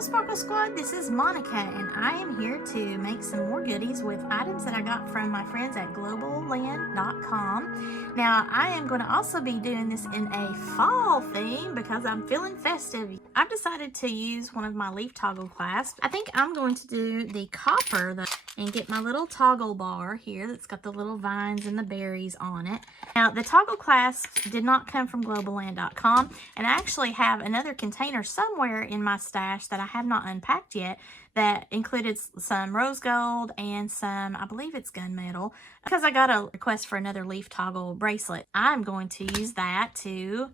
Hello Sparkle Squad, this is Monica and I am here to make some more goodies with items that I got from my friends at Globleland.com. Now I am going to also be doing this in a fall theme because I'm feeling festive. I've decided to use one of my leaf toggle clasps. I think I'm going to do the copper and get my little toggle bar here that's got the little vines and the berries on it. Now the toggle clasps did not come from Globleland.com, and I actually have another container somewhere in my stash that I have not unpacked yet that included some rose gold and some, I believe it's gunmetal, because I got a request for another leaf toggle bracelet. I'm going to use that to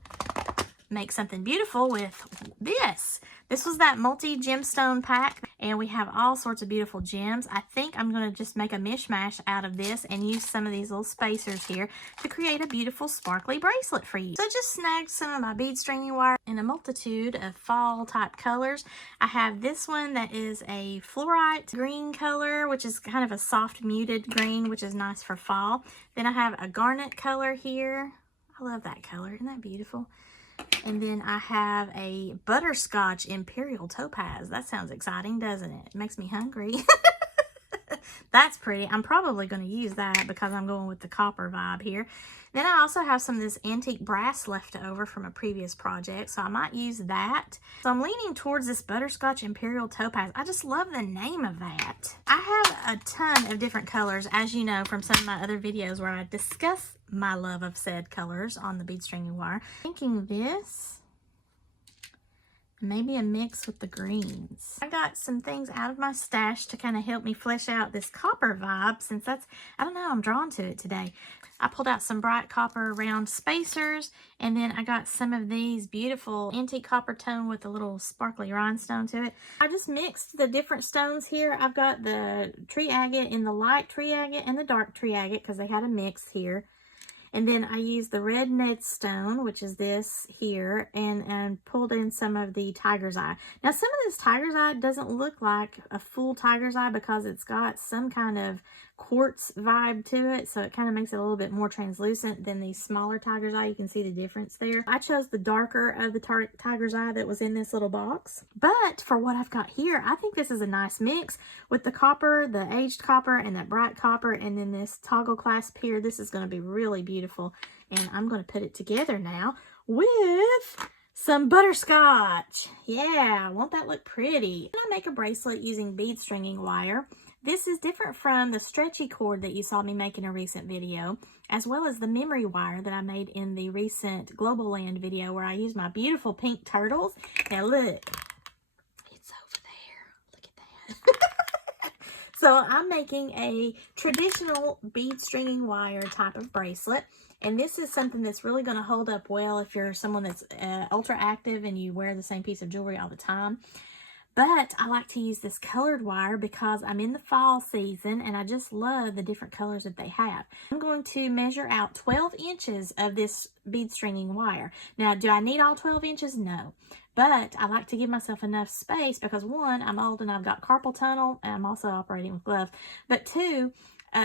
make something beautiful with this. This was that multi-gemstone pack, and we have all sorts of beautiful gems. I think I'm going to just make a mishmash out of this and use some of these little spacers here to create a beautiful sparkly bracelet for you. So I just snagged some of my bead stringing wire in a multitude of fall type colors. I have this one that is a fluorite green color, which is kind of a soft muted green, which is nice for fall. Then I have a garnet color here. I love that color. Isn't that beautiful? And then I have a butterscotch imperial topaz. That sounds exciting, doesn't it? It makes me hungry. That's pretty. I'm probably going to use that because I'm going with the copper vibe here. Then I also have some of this antique brass left over from a previous project, so I might use that. So I'm leaning towards this butterscotch imperial topaz. I just love the name of that. I have a ton of different colors, as you know from some of my other videos where I discuss my love of said colors on the bead stringing wire. Thinking this, maybe a mix with the greens. I got some things out of my stash to kind of help me flesh out this copper vibe, since that's, I don't know, I'm drawn to it today. I pulled out some bright copper round spacers, and then I got some of these beautiful antique copper tone with a little sparkly rhinestone to it. I just mixed the different stones here. I've got the tree agate in the light tree agate and the dark tree agate because they had a mix here. And then I used the red Ned stone, which is this here, and pulled in some of the tiger's eye. Now, some of this tiger's eye doesn't look like a full tiger's eye because it's got some kind of quartz vibe to it, so it kind of makes it a little bit more translucent than the smaller tiger's eye. You can see the difference there. I chose the darker of the tiger's eye that was in this little box, but for what I've got here, I think this is a nice mix with the copper, the aged copper, and that bright copper, and then this toggle clasp here. This is going to be really beautiful, and I'm going to put it together now with some butterscotch. Yeah, won't that look pretty? And I make a bracelet using bead stringing wire. This is different from the stretchy cord that you saw me make in a recent video, as well as the memory wire that I made in the recent Globleland video where I used my beautiful pink turtles. Now look, it's over there. Look at that. So I'm making a traditional bead stringing wire type of bracelet. And this is something that's really going to hold up well if you're someone that's ultra active and you wear the same piece of jewelry all the time. But I like to use this colored wire because I'm in the fall season and I just love the different colors that they have. I'm going to measure out 12 inches of this bead stringing wire. Now, do I need all 12 inches? No. But I like to give myself enough space because, one, I'm old and I've got carpal tunnel and I'm also operating with gloves. But two,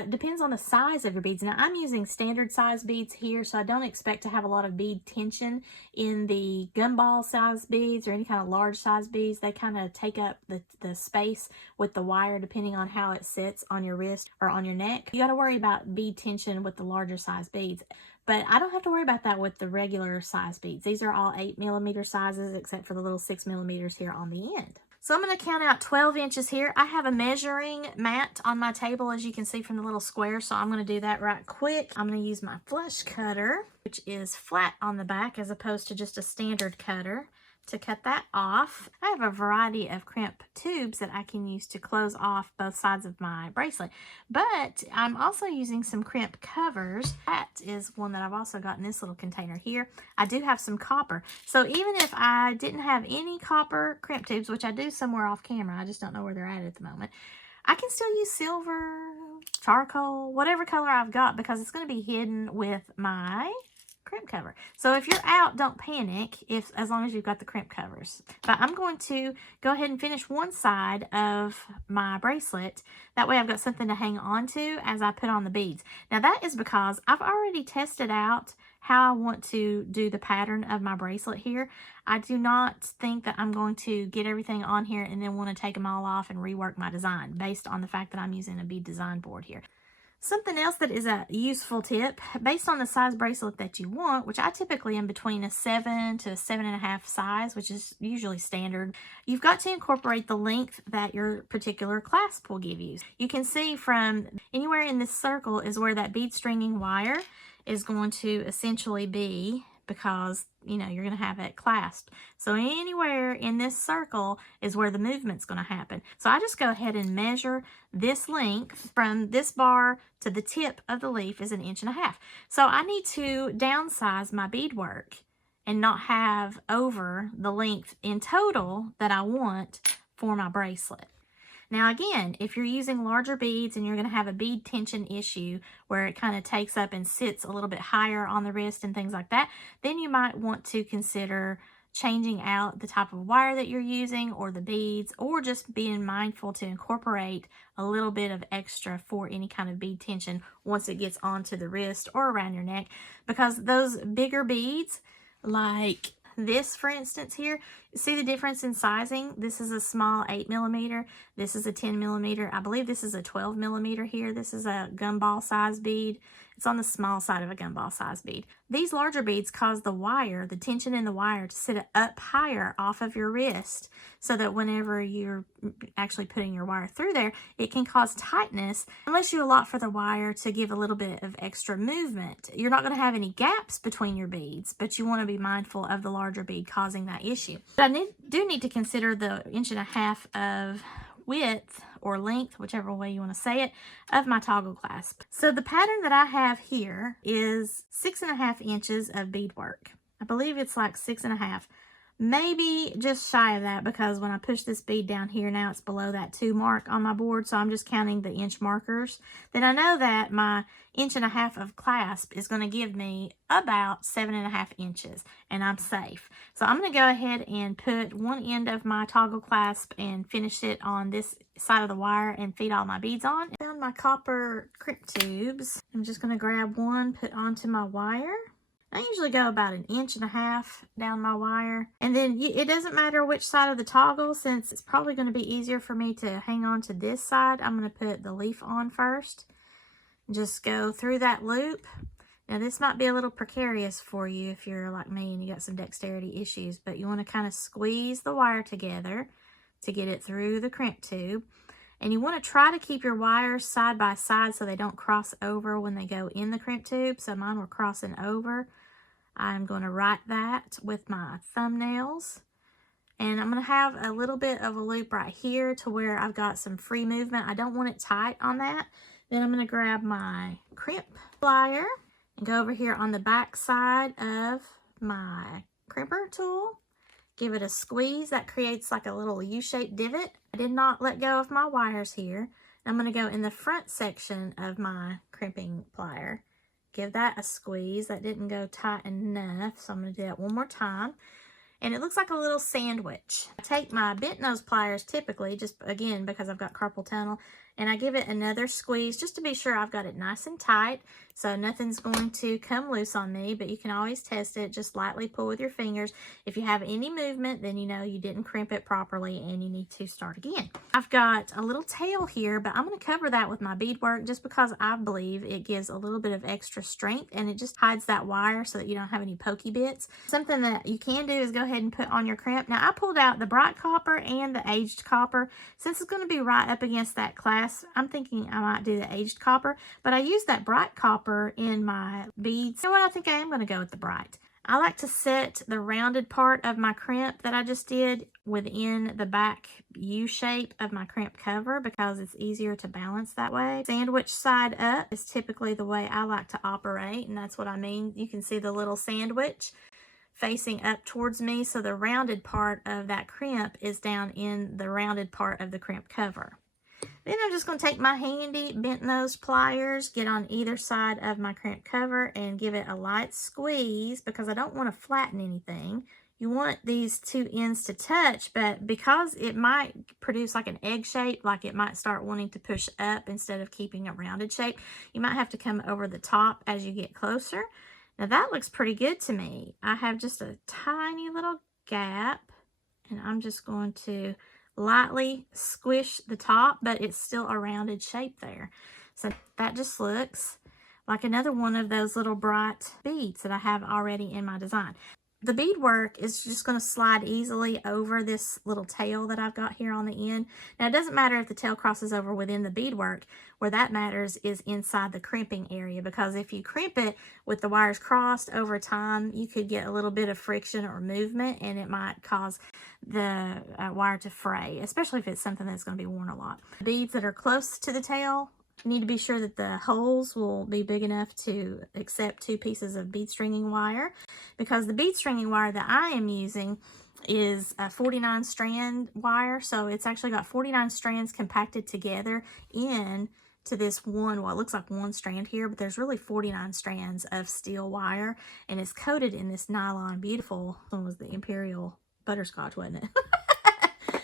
depends on the size of your beads. Now, I'm using standard size beads here, so I don't expect to have a lot of bead tension in the gumball size beads or any kind of large size beads. They kind of take up the space with the wire depending on how it sits on your wrist or on your neck. You got to worry about bead tension with the larger size beads. But I don't have to worry about that with the regular size beads. These are all 8mm sizes except for the little 6mm here on the end. So I'm going to count out 12 inches here. I have a measuring mat on my table, as you can see from the little square, so I'm going to do that right quick. I'm going to use my flush cutter, which is flat on the back as opposed to just a standard cutter, to cut that off. I have a variety of crimp tubes that I can use to close off both sides of my bracelet, but I'm also using some crimp covers. That is one that I've also got in this little container here. I do have some copper, so even if I didn't have any copper crimp tubes, which I do somewhere off camera, I just don't know where they're at the moment, I can still use silver, charcoal, whatever color I've got, because it's going to be hidden with my crimp cover. So if you're out, don't panic as long as you've got the crimp covers. But I'm going to go ahead and finish one side of my bracelet. That way I've got something to hang on to as I put on the beads. Now that is because I've already tested out how I want to do the pattern of my bracelet here. I do not think that I'm going to get everything on here and then want to take them all off and rework my design based on the fact that I'm using a bead design board here. Something else that is a useful tip, based on the size bracelet that you want, which I typically am between a 7 to 7.5 size, which is usually standard, you've got to incorporate the length that your particular clasp will give you. You can see from anywhere in this circle is where that bead stringing wire is going to essentially be, because you know you're going to have it clasped. So anywhere in this circle is where the movement's going to happen. So I just go ahead and measure this length from this bar to the tip of the leaf is 1.5 inches. So I need to downsize my beadwork and not have over the length in total that I want for my bracelet. Now again, if you're using larger beads and you're going to have a bead tension issue where it kind of takes up and sits a little bit higher on the wrist and things like that, then you might want to consider changing out the type of wire that you're using or the beads, or just being mindful to incorporate a little bit of extra for any kind of bead tension once it gets onto the wrist or around your neck, because those bigger beads, like this for instance here, see the difference in sizing? This is a small 8mm, this is a 10mm, I believe this is a 12mm here. This is a gumball size bead. It's on the small side of a gumball size bead. These larger beads cause the wire, the tension in the wire, to sit up higher off of your wrist, so that whenever you're actually putting your wire through there, it can cause tightness unless you allot for the wire to give a little bit of extra movement. You're not going to have any gaps between your beads, but you want to be mindful of the larger bead causing that issue. But I do need to consider the 1.5 inches of width or length, whichever way you want to say it, of my toggle clasp. So the pattern that I have here is 6.5 inches of beadwork. I believe it's like 6.5, maybe just shy of that, because when I push this bead down here now it's below that 2 mark on my board, so I'm just counting the inch markers. Then I know that my 1.5 inches of clasp is going to give me about 7.5 inches, and I'm safe. So I'm going to go ahead and put one end of my toggle clasp and finish it on this side of the wire and feed all my beads on. I found my copper crimp tubes. I'm just going to grab one, put onto my wire. I usually go about 1.5 inches down my wire. And then it doesn't matter which side of the toggle, since it's probably going to be easier for me to hang on to this side. I'm going to put the leaf on first. Just go through that loop. Now this might be a little precarious for you if you're like me and you got some dexterity issues, but you want to kind of squeeze the wire together to get it through the crimp tube. And you want to try to keep your wires side by side so they don't cross over when they go in the crimp tube. So mine were crossing over. I'm going to write that with my thumbnails. And I'm going to have a little bit of a loop right here to where I've got some free movement. I don't want it tight on that. Then I'm going to grab my crimp plier and go over here on the back side of my crimper tool. Give it a squeeze. That creates like a little U-shaped divot. I did not let go of my wires here. I'm going to go in the front section of my crimping plier. Give that a squeeze. That didn't go tight enough, so I'm going to do that one more time. And it looks like a little sandwich. I take my bent nose pliers typically, just again because I've got carpal tunnel, and I give it another squeeze just to be sure I've got it nice and tight, so nothing's going to come loose on me. But you can always test it. Just lightly pull with your fingers. If you have any movement, then you know you didn't crimp it properly and you need to start again. I've got a little tail here, but I'm going to cover that with my beadwork just because I believe it gives a little bit of extra strength, and it just hides that wire so that you don't have any pokey bits. Something that you can do is go ahead and put on your crimp. Now I pulled out the bright copper and the aged copper. Since it's going to be right up against that clasp, I'm thinking I might do the aged copper, but I used that bright copper in my beads. You know what? I think I am going to go with the bright. I like to set the rounded part of my crimp that I just did within the back U shape of my crimp cover because it's easier to balance that way. Sandwich side up is typically the way I like to operate, and that's what I mean. You can see the little sandwich facing up towards me, so the rounded part of that crimp is down in the rounded part of the crimp cover. Then I'm just going to take my handy bent nose pliers, get on either side of my crimp cover and give it a light squeeze because I don't want to flatten anything. You want these two ends to touch, but because it might produce like an egg shape, like it might start wanting to push up instead of keeping a rounded shape, you might have to come over the top as you get closer. Now that looks pretty good to me. I have just a tiny little gap, and I'm just going to lightly squish the top, but it's still a rounded shape there. So that just looks like another one of those little bright beads that I have already in my design. The beadwork is just going to slide easily over this little tail that I've got here on the end. Now, it doesn't matter if the tail crosses over within the beadwork. Where that matters is inside the crimping area, because if you crimp it with the wires crossed over time, you could get a little bit of friction or movement, and it might cause the wire to fray, especially if it's something that's going to be worn a lot. Beads that are close to the tail, you need to be sure that the holes will be big enough to accept 2 pieces of bead stringing wire, because the bead stringing wire that I am using is a 49 strand wire. So it's actually got 49 strands compacted together in to this one, well, it looks like one strand here, but there's really 49 strands of steel wire, and it's coated in this nylon. Beautiful. One was the Imperial Butterscotch, wasn't it?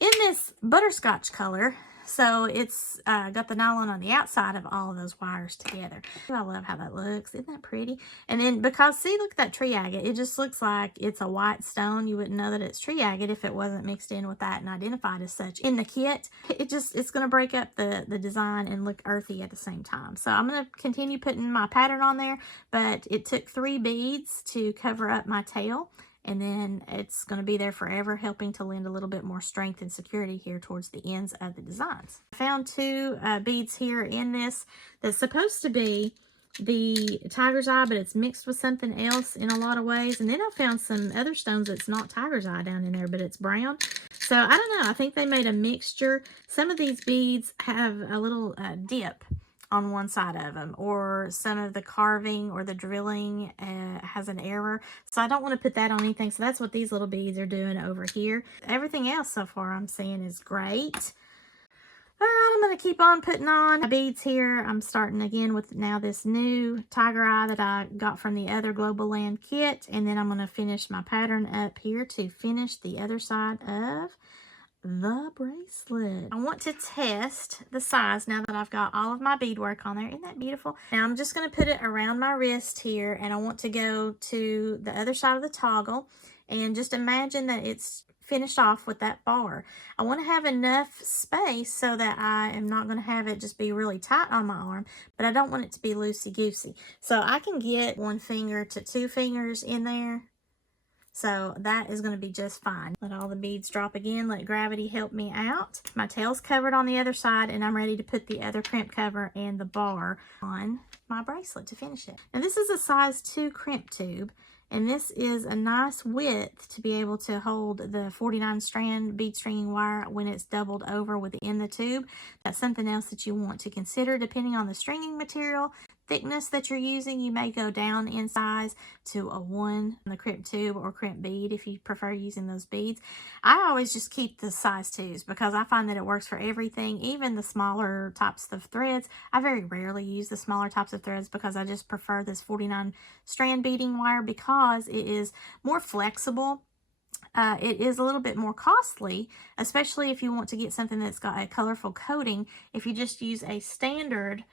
In this butterscotch color. So it's got the nylon on the outside of all of those wires together. I love how that looks. Isn't that pretty? And then because, see, look at that tree agate. It just looks like it's a white stone. You wouldn't know that it's tree agate if it wasn't mixed in with that and identified as such in the kit. It's going to break up the design and look earthy at the same time. So I'm going to continue putting my pattern on there, but it took 3 beads to cover up my tail. And then it's going to be there forever, helping to lend a little bit more strength and security here towards the ends of the designs. I found 2 beads here in this that's supposed to be the tiger's eye, but it's mixed with something else in a lot of ways. And then I found some other stones that's not tiger's eye down in there, but it's brown. So I don't know. I think they made a mixture. Some of these beads have a little dip on one side of them, or some of the carving or the drilling has an error. So I don't want to put that on anything. So that's what these little beads are doing over here. Everything else so far I'm seeing is great. All right, I'm going to keep on putting on my beads here. I'm starting again with now this new tiger eye that I got from the other Globleland kit. And then I'm going to finish my pattern up here to finish the other side of the bracelet. I want to test the size now that I've got all of my beadwork on there. Isn't that beautiful? Now I'm just going to put it around my wrist here, and I want to go to the other side of the toggle and just imagine that it's finished off with that bar. I want to have enough space so that I am not going to have it just be really tight on my arm, but I don't want it to be loosey-goosey. So I can get 1 finger to 2 fingers in there. So that is going to be just fine. Let all the beads drop again. Let gravity help me out. My tail's covered on the other side, and I'm ready to put the other crimp cover and the bar on my bracelet to finish it. Now this is a size 2 crimp tube, and this is a nice width to be able to hold the 49 strand bead stringing wire when it's doubled over within the tube. That's something else that you want to consider depending on the stringing material thickness that you're using. You may go down in size to a 1 on the crimp tube or crimp bead if you prefer using those beads. I always just keep the size 2s because I find that it works for everything, even the smaller types of threads. I very rarely use the smaller types of threads because I just prefer this 49 strand beading wire because it is more flexible. It is a little bit more costly, especially if you want to get something that's got a colorful coating. If you just use a standard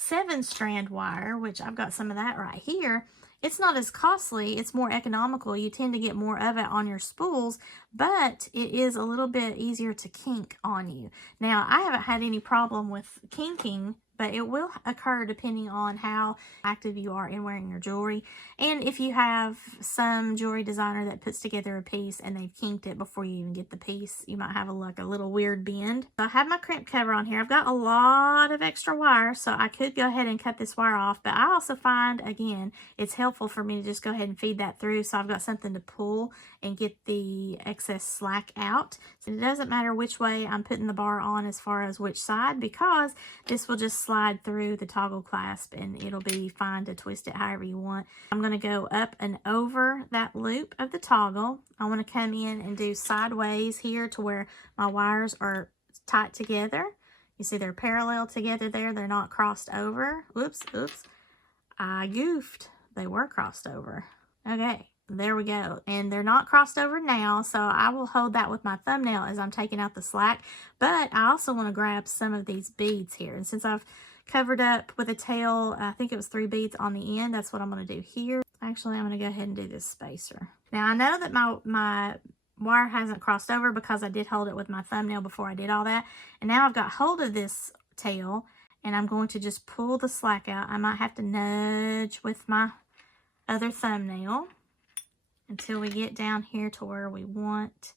7 strand wire, which I've got some of that right here, it's not as costly. It's more economical. You tend to get more of it on your spools, but it is a little bit easier to kink on you. Now, I haven't had any problem with kinking, but it will occur depending on how active you are in wearing your jewelry. And if you have some jewelry designer that puts together a piece and they've kinked it before you even get the piece, you might have a little weird bend. So I have my crimp cover on here. I've got a lot of extra wire, so I could go ahead and cut this wire off, but I also find, again, it's helpful for me to just go ahead and feed that through so I've got something to pull and get the excess slack out. So it doesn't matter which way I'm putting the bar on as far as which side, because this will just slide through the toggle clasp and it'll be fine to twist it however you want. I'm going to go up and over that loop of the toggle. I want to come in and do sideways here to where my wires are tight together. You see they're parallel together there. They're not crossed over. Whoops, oops. I goofed. They were crossed over. Okay. There we go. And they're not crossed over now, so I will hold that with my thumbnail as I'm taking out the slack. But I also want to grab some of these beads here. And since I've covered up with a tail. I think it was 3 beads on the end. That's what I'm going to do here. Actually, I'm going to go ahead and do this spacer. Now, I know that my wire hasn't crossed over because I did hold it with my thumbnail before I did all that. And now I've got hold of this tail, and I'm going to just pull the slack out. I might have to nudge with my other thumbnail until we get down here to where we want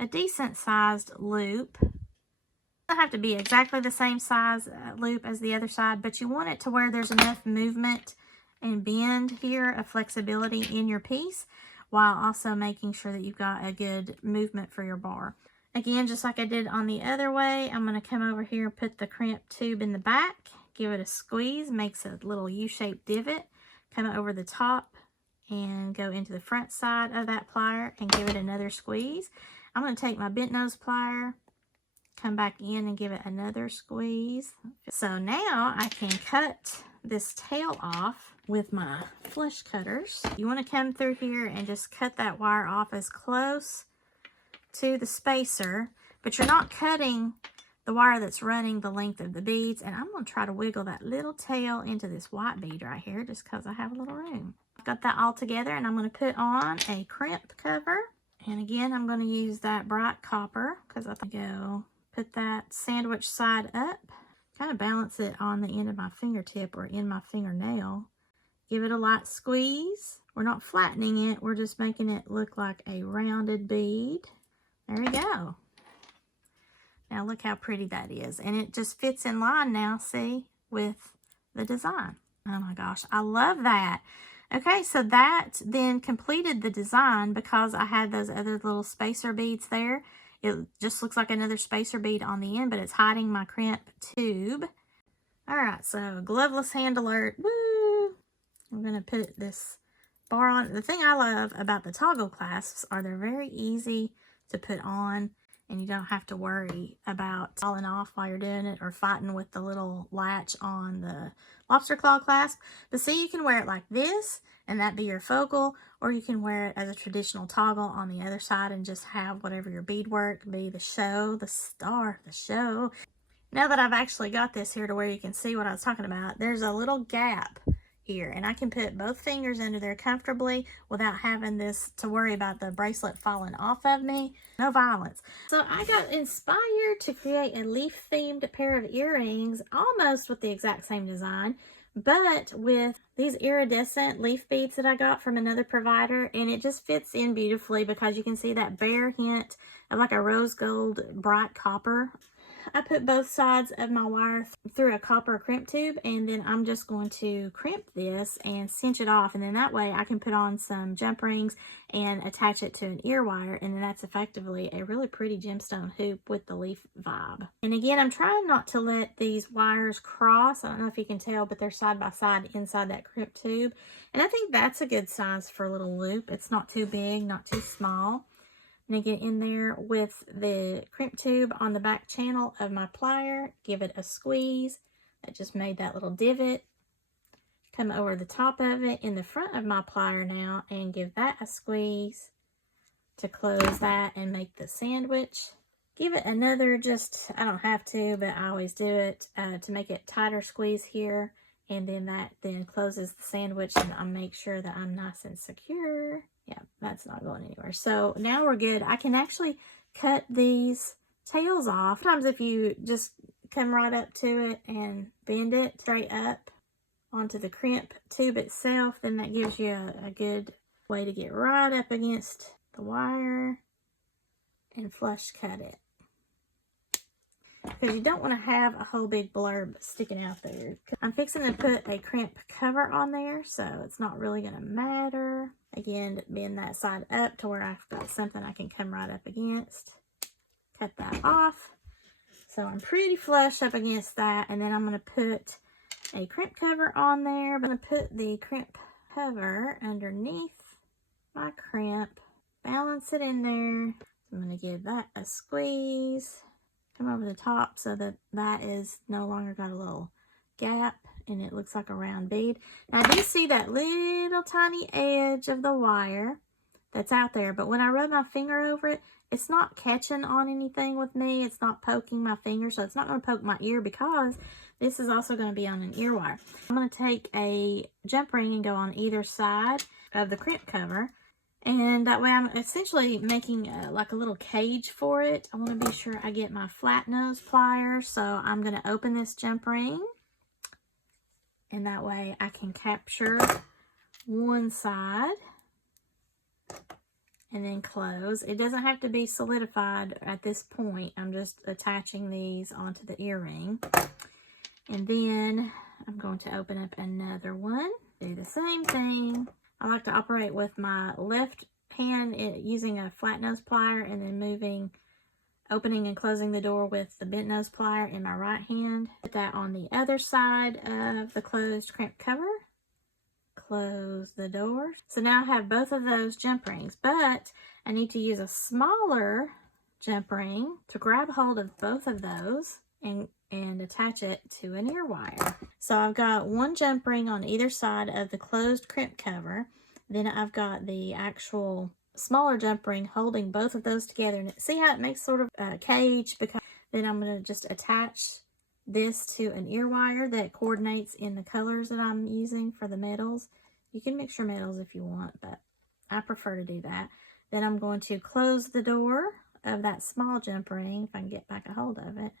a decent sized loop. It doesn't have to be exactly the same size loop as the other side, but you want it to where there's enough movement and bend here of flexibility in your piece, while also making sure that you've got a good movement for your bar. Again, just like I did on the other way, I'm going to come over here, put the crimp tube in the back, give it a squeeze, makes a little U-shaped divot, come over the top and go into the front side of that plier and give it another squeeze. I'm going to take my bent nose plier, come back in and give it another squeeze. So now I can cut this tail off with my flush cutters. You want to come through here and just cut that wire off as close to the spacer, but you're not cutting the wire that's running the length of the beads. And I'm going to try to wiggle that little tail into this white bead right here just because I have a little room. I've got that all together, and I'm going to put on a crimp cover. And again, I'm going to use that bright copper because I think I'll put that sandwich side up, kind of balance it on the end of my fingertip or in my fingernail. Give it a light squeeze. We're not flattening it, we're just making it look like a rounded bead. There we go. Now look how pretty that is. And it just fits in line now, see, with the design. Oh my gosh, I love that. Okay, so that then completed the design because I had those other little spacer beads there. It just looks like another spacer bead on the end, but it's hiding my crimp tube. All right, so gloveless hand alert. Woo! I'm going to put this bar on. The thing I love about the toggle clasps are they're very easy to put on, and you don't have to worry about falling off while you're doing it or fighting with the little latch on the lobster claw clasp. But see, you can wear it like this, and that be your focal, or you can wear it as a traditional toggle on the other side and just have whatever your beadwork be the show, the star of the show. Now that I've actually got this here to where you can see what I was talking about, there's a little gap here, and I can put both fingers under there comfortably without having this to worry about the bracelet falling off of me. No violence. So I got inspired to create a leaf themed pair of earrings, almost with the exact same design, but with these iridescent leaf beads that I got from another provider, and it just fits in beautifully because you can see that bare hint of like a rose gold bright copper. I put both sides of my wire through a copper crimp tube, and then I'm just going to crimp this and cinch it off, and then that way I can put on some jump rings and attach it to an ear wire, and then that's effectively a really pretty gemstone hoop with the leaf vibe. And again, I'm trying not to let these wires cross. I don't know if you can tell, but they're side by side inside that crimp tube, and I think that's a good size for a little loop. It's not too big, not too small. I'm going to get in there with the crimp tube on the back channel of my plier, give it a squeeze. That just made that little divot. Come over the top of it in the front of my plier now and give that a squeeze to close that and make the sandwich. Give it another, I don't have to, but I always do it to make it tighter squeeze here. And then that then closes the sandwich, and I make sure that I'm nice and secure. Yeah, that's not going anywhere. So now we're good. I can actually cut these tails off. Sometimes if you just come right up to it and bend it straight up onto the crimp tube itself, then that gives you a good way to get right up against the wire and flush cut it. Because you don't want to have a whole big blurb sticking out there. I'm fixing to put a crimp cover on there, so it's not really going to matter. Again, bend that side up to where I've got something I can come right up against. Cut that off. So I'm pretty flush up against that, and then I'm going to put a crimp cover on there. I'm going to put the crimp cover underneath my crimp, balance it in there. I'm going to give that a squeeze. Come over the top so that that is no longer got a little gap and it looks like a round bead. Now I do see that little tiny edge of the wire that's out there. But when I rub my finger over it, it's not catching on anything with me. It's not poking my finger, so it's not going to poke my ear because this is also going to be on an ear wire. I'm going to take a jump ring and go on either side of the crimp cover. And that way I'm essentially making like a little cage for it. I want to be sure I get my flat nose pliers. So I'm going to open this jump ring. And that way I can capture one side. And then close. It doesn't have to be solidified at this point. I'm just attaching these onto the earring. And then I'm going to open up another one. Do the same thing. I like to operate with my left hand using a flat nose plier and then opening and closing the door with the bent nose plier in my right hand. Put that on the other side of the closed crimp cover. Close the door. So now I have both of those jump rings, but I need to use a smaller jump ring to grab hold of both of those and attach it to an ear wire. So I've got one jump ring on either side of the closed crimp cover. Then I've got the actual smaller jump ring holding both of those together. And see how it makes sort of a cage? Because then I'm going to just attach this to an ear wire that coordinates in the colors that I'm using for the metals. You can mix your metals if you want, but I prefer to do that. Then I'm going to close the door of that small jump ring, if I can get back a hold of it.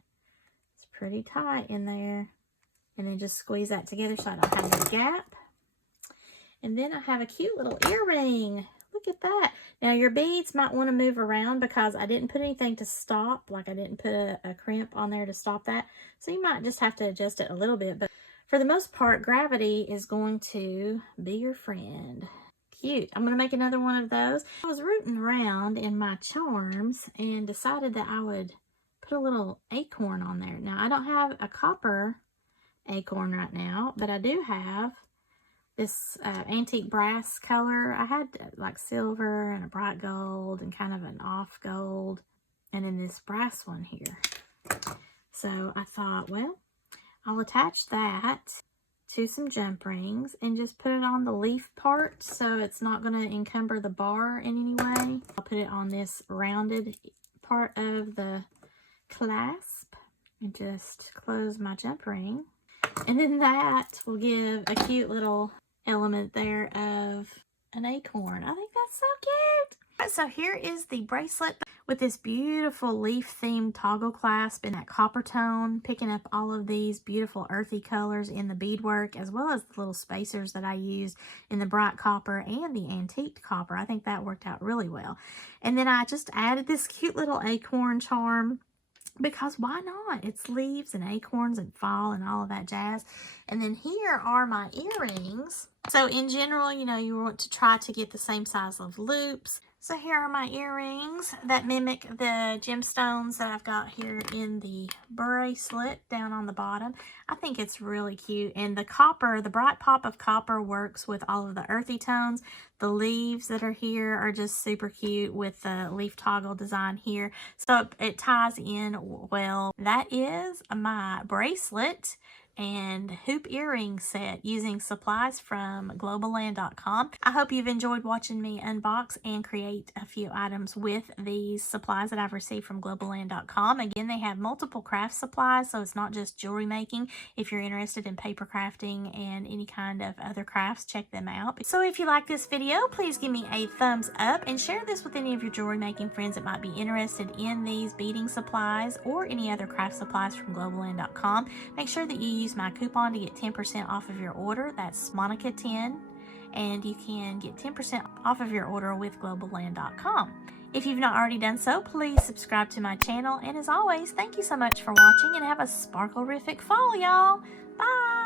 It's pretty tight in there. And then just squeeze that together so I don't have a gap. And then I have a cute little earring. Look at that. Now your beads might want to move around because I didn't put anything to stop. Like I didn't put a crimp on there to stop that. So you might just have to adjust it a little bit. But for the most part, gravity is going to be your friend. Cute. I'm going to make another one of those. I was rooting around in my charms and decided that I would put a little acorn on there. Now I don't have a copper acorn right now, but I do have this antique brass color. I had like silver and a bright gold and kind of an off gold, and then this brass one here. So I thought, well, I'll attach that to some jump rings and just put it on the leaf part so it's not going to encumber the bar in any way. I'll put it on this rounded part of the clasp and just close my jump ring. And then that will give a cute little element there of an acorn. I think that's so cute. So here is the bracelet with this beautiful leaf themed toggle clasp in that copper tone, picking up all of these beautiful earthy colors in the beadwork, as well as the little spacers that I used in the bright copper and the antique copper. I think that worked out really well. And then I just added this cute little acorn charm, because why not? It's leaves and acorns and fall and all of that jazz. And then here are my earrings. So in general, you know, you want to try to get the same size of loops. So here are my earrings that mimic the gemstones that I've got here in the bracelet down on the bottom. I think it's really cute. And the copper, the bright pop of copper works with all of the earthy tones. The leaves that are here are just super cute with the leaf toggle design here. So it ties in well. That is my bracelet and hoop earring set using supplies from Globleland.com. I hope you've enjoyed watching me unbox and create a few items with these supplies that I've received from Globleland.com. Again, they have multiple craft supplies, so it's not just jewelry making. If you're interested in paper crafting and any kind of other crafts, check them out. So if you like this video, please give me a thumbs up and share this with any of your jewelry making friends that might be interested in these beading supplies or any other craft supplies from Globleland.com. Make sure that you use my coupon to get 10% off of your order. That's Monica10, and you can get 10% off of your order with Globleland.com. If you've not already done so, please subscribe to my channel. And as always, thank you so much for watching and have a sparkle-rific fall, y'all. Bye!